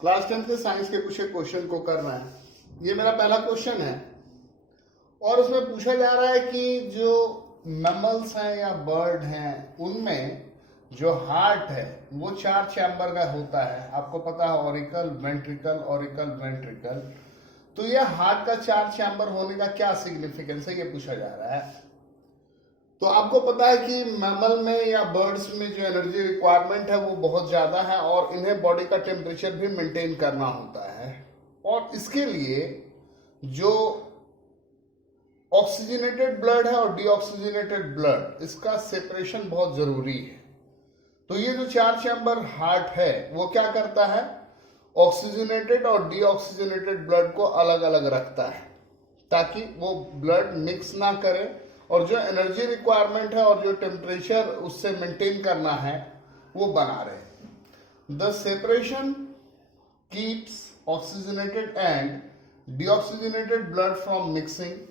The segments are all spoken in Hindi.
क्लास 10 के साइंस के कुछ एक क्वेश्चन को करना है। ये मेरा पहला क्वेश्चन है और उसमें पूछा जा रहा है कि जो मैमल्स हैं या बर्ड हैं उनमें जो हार्ट है वो 4 चैम्बर का होता है। आपको पता है ऑरिकल वेंट्रिकल ऑरिकल वेंट्रिकल। तो ये हार्ट का 4 चैम्बर होने का क्या सिग्निफिकेंस है, ये पूछा जा रहा है। तो आपको पता है कि मैमल में या बर्ड्स में जो एनर्जी रिक्वायरमेंट है वो बहुत ज्यादा है और इन्हें बॉडी का टेम्परेचर भी मेंटेन करना होता है और इसके लिए जो ऑक्सीजनेटेड ब्लड है और डीऑक्सीजनेटेड ब्लड, इसका सेपरेशन बहुत जरूरी है। तो ये जो 4 चैम्बर हार्ट है वो क्या करता है, ऑक्सीजनेटेड और डीऑक्सीजनेटेड ब्लड को अलग अलग रखता है ताकि वो ब्लड मिक्स ना करे और जो एनर्जी रिक्वायरमेंट है और जो टेम्परेचर उससे मेंटेन करना है वो बना रहे। The separation keeps oxygenated and deoxygenated blood from mixing,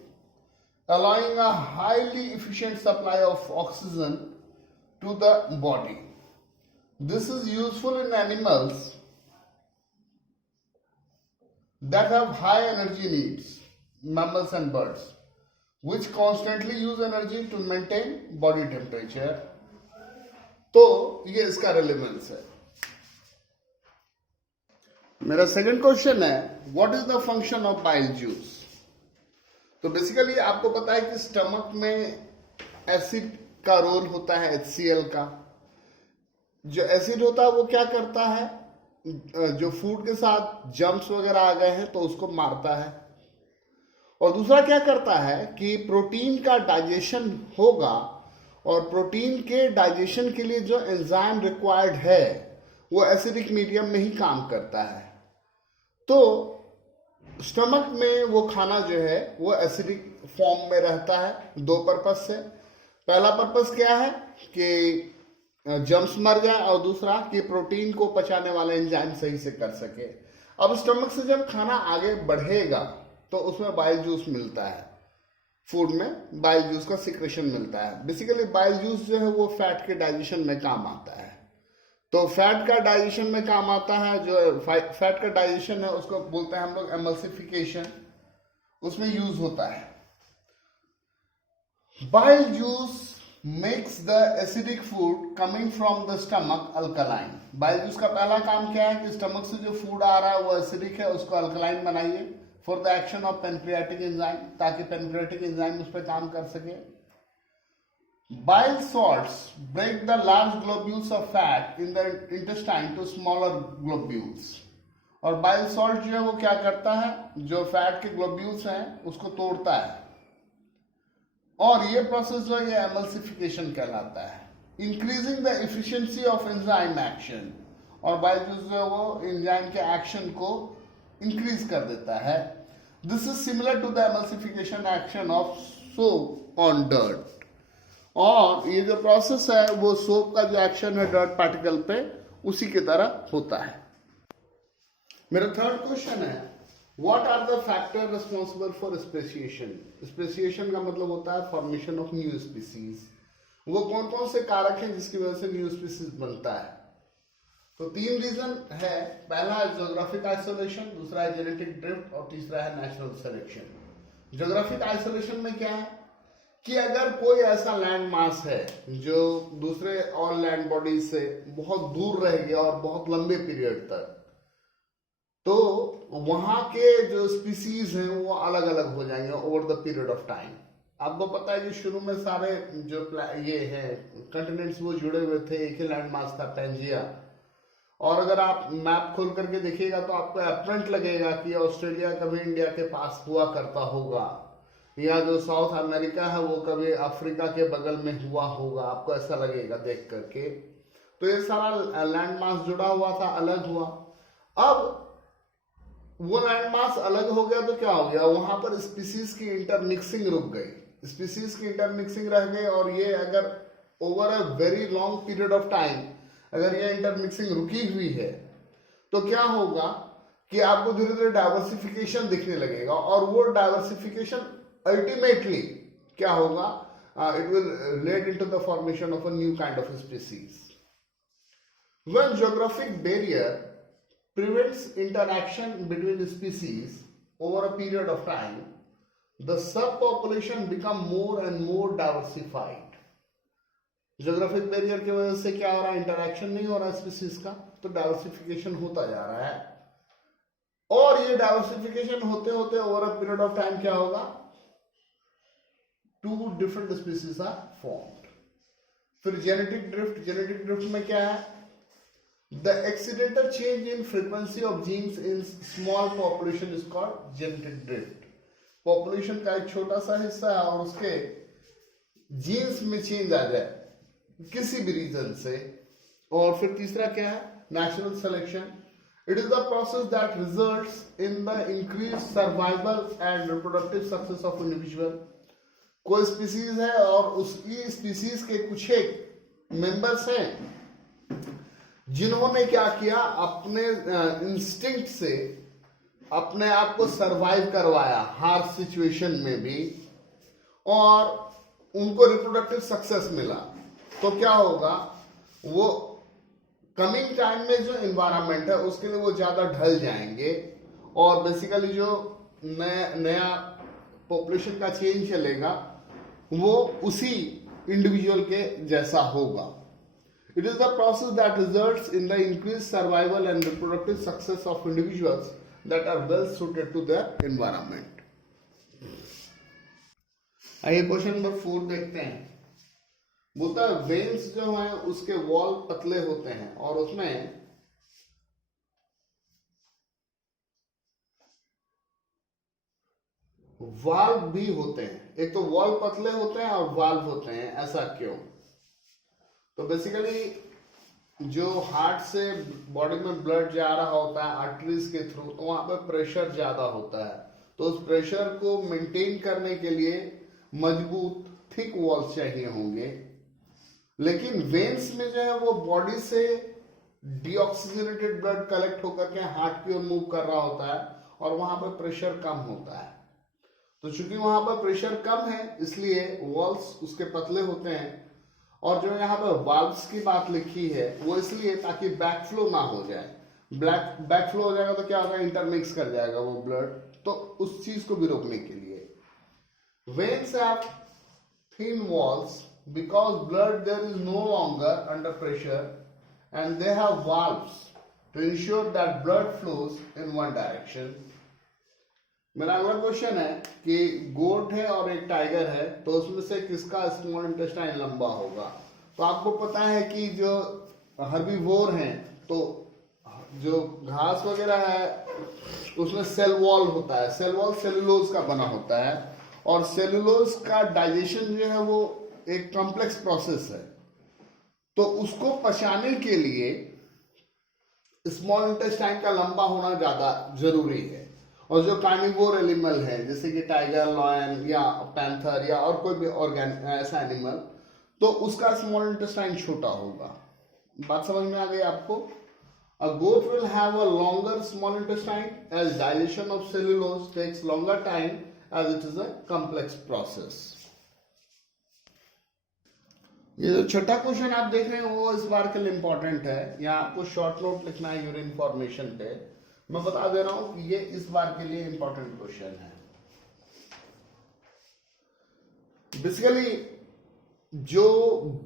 allowing a highly efficient supply of oxygen to the body. This is useful in animals that have high energy needs, mammals and birds, which constantly use energy to maintain body temperature. तो ये इसका रेलेवेंस है। मेरा सेकंड क्वेश्चन है, what is the function of bile juice. तो बेसिकली आपको पता है कि स्टमक में एसिड का रोल होता है, HCl का। जो एसिड होता है वो क्या करता है, जो फूड के साथ जम्स वगैरह आ गए हैं तो उसको मारता है। और दूसरा क्या करता है कि प्रोटीन का डाइजेशन होगा और प्रोटीन के डाइजेशन के लिए जो एंजाइम रिक्वायर्ड है वो एसिडिक मीडियम में ही काम करता है। तो स्टमक में वो खाना जो है वो एसिडिक फॉर्म में रहता है दो पर्पस से। पहला पर्पस क्या है कि जम्स मर जाए और दूसरा कि प्रोटीन को पचाने वाला एंजाइम सही से कर सके। अब स्टमक से जब खाना आगे बढ़ेगा तो उसमें बाइल जूस मिलता है, फूड में बाइल जूस का सिक्रेशन मिलता है। बेसिकली बाइल जूस जो है वो फैट के डाइजेशन में काम आता है। तो फैट का डाइजेशन में काम आता है, जो फैट का डाइजेशन है उसको बोलते हैं हम लोग एमल्सिफिकेशन, उसमें यूज होता है। Bile juice makes the acidic food coming from the stomach alkaline. Bile juice का पहला काम क्या है कि स्टमक से जो फूड आ रहा है वो एसिडिक है, उसको अल्कलाइन बनाइए for the action of pancreatic enzyme, ताकि पेनक्रियाटिक एंजाइम उस पर काम कर सके। Bile salts break the large globules of fat in the intestine to smaller globules. और बाइल सॉल्ट जो है वो क्या करता है, जो फैट के ग्लोब्यूल्स हैं उसको तोड़ता है और ये प्रोसेस जो है ये एमल्सिफिकेशन कहलाता है। Increasing the efficiency of enzyme action, और बाइल जूस जो है वो एंजाइम के एक्शन को इंक्रीज कर देता है। This is similar to the emulsification action of soap on dirt. और ये जो प्रोसेस है वो सोप का जो एक्शन है डर्ट पार्टिकल पे उसी की तरह होता है। मेरा थर्ड क्वेश्चन है, what are the factor responsible for speciation. Speciation का मतलब होता है फॉर्मेशन ऑफ न्यू स्पीसीज। वो कौन कौन से कारक हैं जिसकी वजह से न्यू स्पीसीज बनता है। तो 3 रीजन है। पहला है ज्योग्राफिक आइसोलेशन, दूसरा है जेनेटिक ड्रिफ्ट और तीसरा है नेचुरल सिलेक्शन। ज्योग्राफिक आइसोलेशन में क्या है कि अगर कोई ऐसा लैंड मास है जो दूसरे और लैंड बॉडीज से बहुत दूर रह गया और बहुत लंबे पीरियड तक, तो वहां के जो स्पीसीज हैं वो अलग अलग हो जाएंगे over the period of time. आपको पता है कि शुरू में सारे जो ये है कंटिनेंट्स वो जुड़े हुए थे, एक ही लैंड मास था पैंजिया। और अगर आप मैप खोल करके देखिएगा तो आपको अपरेंट लगेगा कि ऑस्ट्रेलिया कभी इंडिया के पास हुआ करता होगा, या जो साउथ अमेरिका है वो कभी अफ्रीका के बगल में हुआ होगा, आपको ऐसा लगेगा देख करके। तो ये सारा लैंड मास जुड़ा हुआ था, अलग हुआ। अब वो लैंड मास अलग हो गया तो क्या हो गया, वहां पर स्पीसीज की इंटरमिक्सिंग रुक गई। स्पीसीज की इंटरमिक्सिंग रह गई और ये अगर over a very long period of time अगर ये इंटरमिक्सिंग रुकी हुई है तो क्या होगा कि आपको धीरे धीरे डाइवर्सिफिकेशन दिखने लगेगा और वो डाइवर्सिफिकेशन अल्टीमेटली क्या होगा, it will lead into the formation of a new kind of species. When geographic barrier prevents interaction between species over a period of time, the subpopulation become more and more diversified. Geographic barrier की वजह से क्या हो रहा है, इंटरैक्शन नहीं हो रहा स्पीसीज का, तो डाइवर्सिफिकेशन होता जा रहा है। और ये डाइवर्सिफिकेशन होते होते over a period of time क्या होगा, 2 डिफरेंट स्पीसीज आर फॉर्म्ड। फिर जेनेटिक ड्रिफ्ट में क्या है, the accidental change in frequency of genes in small population is called genetic drift। Population का एक छोटा सा हिस्सा है और उसके जीन्स में चेंज आ जाए किसी भी रीजन से। और फिर तीसरा क्या है, natural selection. It is the process that results in the increase survival and reproductive success of individual. कोई स्पीसीज है और उसकी स्पीसीज के कुछ एक मेंबर्स हैं जिन्होंने क्या किया, अपने इंस्टिंक्ट से अपने आप को सरवाइव करवाया हार्ड सिचुएशन में भी, और उनको रिप्रोडक्टिव सक्सेस मिला। तो क्या होगा, वो कमिंग टाइम में जो एनवायरनमेंट है उसके लिए वो ज्यादा ढल जाएंगे, और बेसिकली जो नया पॉपुलेशन का चेंज चलेगा वो उसी इंडिविजुअल के जैसा होगा। It is the process that results in the increased survival and reproductive success of individuals that are well suited to their environment। आइए क्वेश्चन नंबर 4 देखते हैं। बोलता है वेन्स जो है उसके वॉल पतले होते हैं और उसमें वाल्व भी होते हैं। एक तो वॉल पतले होते हैं और वाल्व होते हैं, ऐसा क्यों? तो बेसिकली जो हार्ट से बॉडी में ब्लड जा रहा होता है आर्टरीज के थ्रू, तो वहां पे प्रेशर ज्यादा होता है, तो उस प्रेशर को मेंटेन करने के लिए मजबूत थिक वॉल्स चाहिए होंगे। लेकिन वेन्स में जो है वो बॉडी से डीऑक्सीजनेटेड ब्लड कलेक्ट होकर के हार्ट की ओर मूव कर रहा होता है और वहां पर प्रेशर कम होता है। तो चूंकि वहां पर प्रेशर कम है इसलिए वॉल्स उसके पतले होते हैं। और जो यहाँ पर वाल्व्स की बात लिखी है वो इसलिए ताकि बैकफ्लो ना हो जाए। बैकफ्लो हो जाएगा तो क्या होगा, इंटरमिक्स कर जाएगा वो ब्लड, तो उस चीज को भी रोकने के लिए। Veins have thin walls because blood there is no longer under pressure and they have valves to ensure that blood flows in one direction. मेरा अगला क्वेश्चन है कि गोट है और एक टाइगर है, तो उसमें से किसका स्मॉल इंटेस्टाइन लंबा होगा? तो आपको पता है कि जो हर्बीवोर हैं तो जो घास वगैरह है उसमें सेल वॉल होता है। सेल वॉल सेलुलोज का बना होता है और सेलुलोज का डाइजेशन जो है वो एक कॉम्प्लेक्स प्रोसेस है, तो उसको पचाने के लिए स्मॉल इंटेस्टाइन का लंबा होना ज्यादा जरूरी है। और जो कार्निवोर एनिमल है जैसे कि टाइगर, लॉयन या पैंथर या और कोई भी ऐसा एनिमल, तो उसका स्मॉल इंटेस्टाइन छोटा होगा। बात समझ में आ गई आपको? A goat will have a longer small intestine as digestion of cellulose takes longer time as it is a complex process। ये जो छठा क्वेश्चन आप देख रहे हैं वो इस बार के लिए इंपॉर्टेंट है। यहाँ आपको शॉर्ट नोट लिखना है यूरिन फॉर्मेशन पे। मैं बता दे रहा हूं कि ये इस बार के लिए इंपॉर्टेंट क्वेश्चन है। बेसिकली जो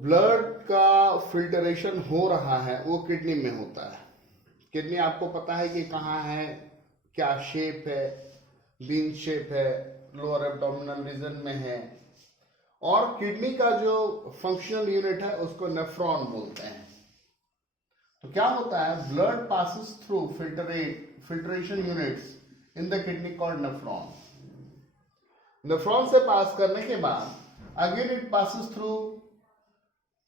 ब्लड का फिल्टरेशन हो रहा है वो किडनी में होता है। किडनी आपको पता है कि कहाँ है, क्या शेप है, बीन शेप है, लोअर एब्डोमिनल रीजन में है। और किडनी का जो फंक्शनल यूनिट है उसको नेफ्रॉन बोलते हैं। तो क्या होता है, blood passes through filtration units in the kidney called nephron. Nephron से पास करने के बाद again it passes through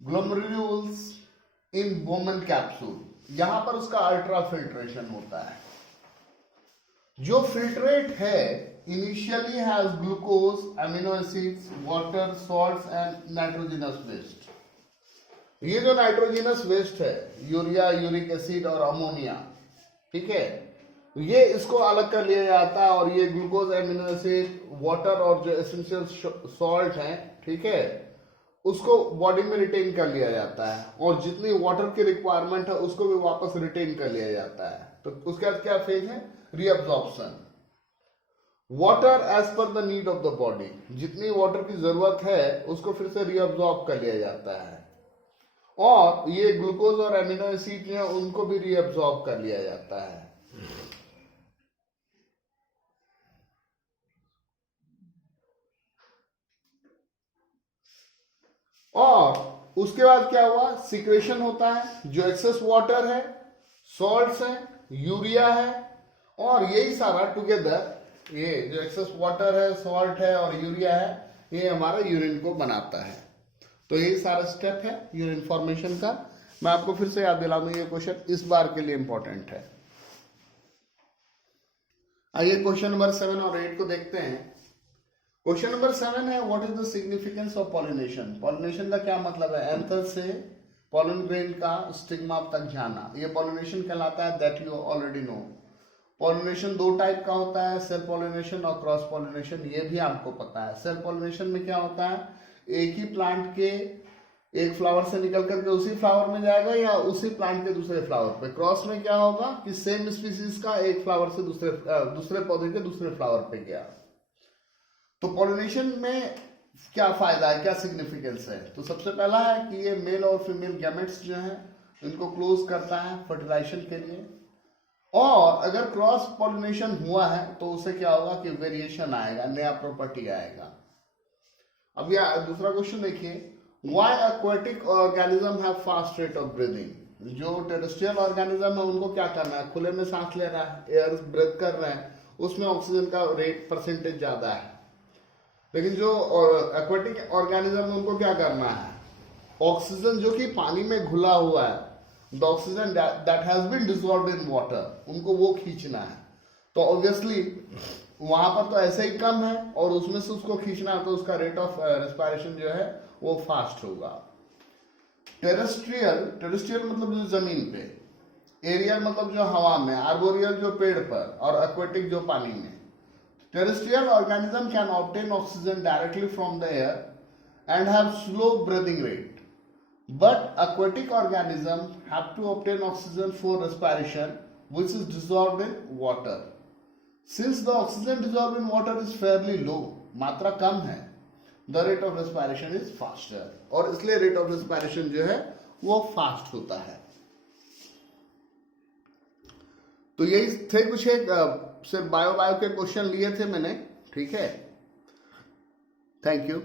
glomerulus in Bowman capsule. यहां पर उसका अल्ट्रा फिल्ट्रेशन होता है। जो फिल्ट्रेट है initially has glucose, amino acids, water, salts and nitrogenous waste. ये जो नाइट्रोजनस वेस्ट है, यूरिया, यूरिक एसिड और अमोनिया, ठीक है, ये इसको अलग कर लिया जाता है और ये ग्लूकोज, अमीनो एसिड, वाटर और जो एसेंशियल सॉल्ट हैं, ठीक है, उसको बॉडी में रिटेन कर लिया जाता है और जितनी वाटर की रिक्वायरमेंट है उसको भी वापस रिटेन कर लिया जाता है। तो उसके बाद क्या फेज है? Reabsorption. Water as per the need of the body, जितनी वाटर की जरूरत है उसको फिर से रीअब्जॉर्ब कर लिया जाता है, और ये ग्लूकोज और एमिनो एसिड जो है उनको भी रीअब्जॉर्ब कर लिया जाता है। और उसके बाद क्या हुआ? सिक्रेशन होता है, जो एक्सेस वाटर है, सॉल्ट्स है, यूरिया है, और यही सारा टुगेदर, ये जो एक्सेस वाटर है, सॉल्ट है और यूरिया है, ये हमारा यूरिन को बनाता है। तो यही सारा स्टेप है यूरिन फॉर्मेशन का। मैं आपको फिर से याद दिला दूं, ये क्वेश्चन इस बार के लिए इंपॉर्टेंट है। आइए क्वेश्चन नंबर 7 और 8 को देखते हैं। क्वेश्चन नंबर 7 है, what is the significance of pollination? Pollination का क्या मतलब है? एंथर से पॉलन ग्रेन का स्टिग्मा तक जाना, ये पॉलिनेशन कहलाता है, that you already know. Pollination दो टाइप का होता है, सेल्फ पॉलिनेशन और क्रॉस पॉलिनेशन, ये भी आपको पता है। सेल्फ पॉलिनेशन में क्या होता है? एक ही प्लांट के एक फ्लावर से निकल करके उसी फ्लावर में जाएगा या उसी प्लांट के दूसरे फ्लावर पे। क्रॉस में क्या होगा कि सेम स्पीसीज का एक फ्लावर से दूसरे पौधे के दूसरे फ्लावर पे गया। तो पॉलिनेशन में क्या फायदा है, क्या सिग्निफिकेंस है? तो सबसे पहला है कि ये मेल और फीमेल गैमेट्स जो है इनको क्लोज करता है फर्टिलाइजेशन के लिए, और अगर क्रॉस पॉलिनेशन हुआ है तो उससे क्या होगा कि वेरिएशन आएगा, नया प्रॉपर्टी आएगा। अब यह दूसरा क्वेश्चन देखिए, why aquatic organism have fast rate of breathing? जो टेरेस्ट्रियल ऑर्गेनिज्म है उनको क्या करना है? खुले में सांस ले रहा है, एयर ब्रीथ कर रहे हैं, उसमें ऑक्सीजन का रेट परसेंटेज ज्यादा है। लेकिन जो एक्वाटिक ऑर्गेनिज्म है उनको क्या करना है? ऑक्सीजन जो कि पानी में घुला हुआ है, the oxygen that has been dissolved in water, उनको वो खींचना है। तो ऑब्वियसली वहां पर तो ऐसे ही कम है और उसमें से उसको खींचना है, तो उसका रेट ऑफ रेस्पिरेशन जो है वो फास्ट होगा। टेरेस्ट्रियल मतलब जो जमीन पे, एरियल मतलब जो हवा में, आर्बोरियल जो पेड़ पर, और एक्वेटिक जो पानी में। Terrestrial organism can obtain oxygen directly from the air and have slow breathing rate, but aquatic organism have to obtain oxygen for respiration which is dissolved in water. Since the oxygen dissolved in water is fairly low, मात्रा कम है, the rate of respiration is faster, और इसलिए rate of respiration जो है वो फास्ट होता है। तो यही थे कुछ एक सिर्फ बायो के क्वेश्चन लिए थे मैंने, ठीक है। Thank you.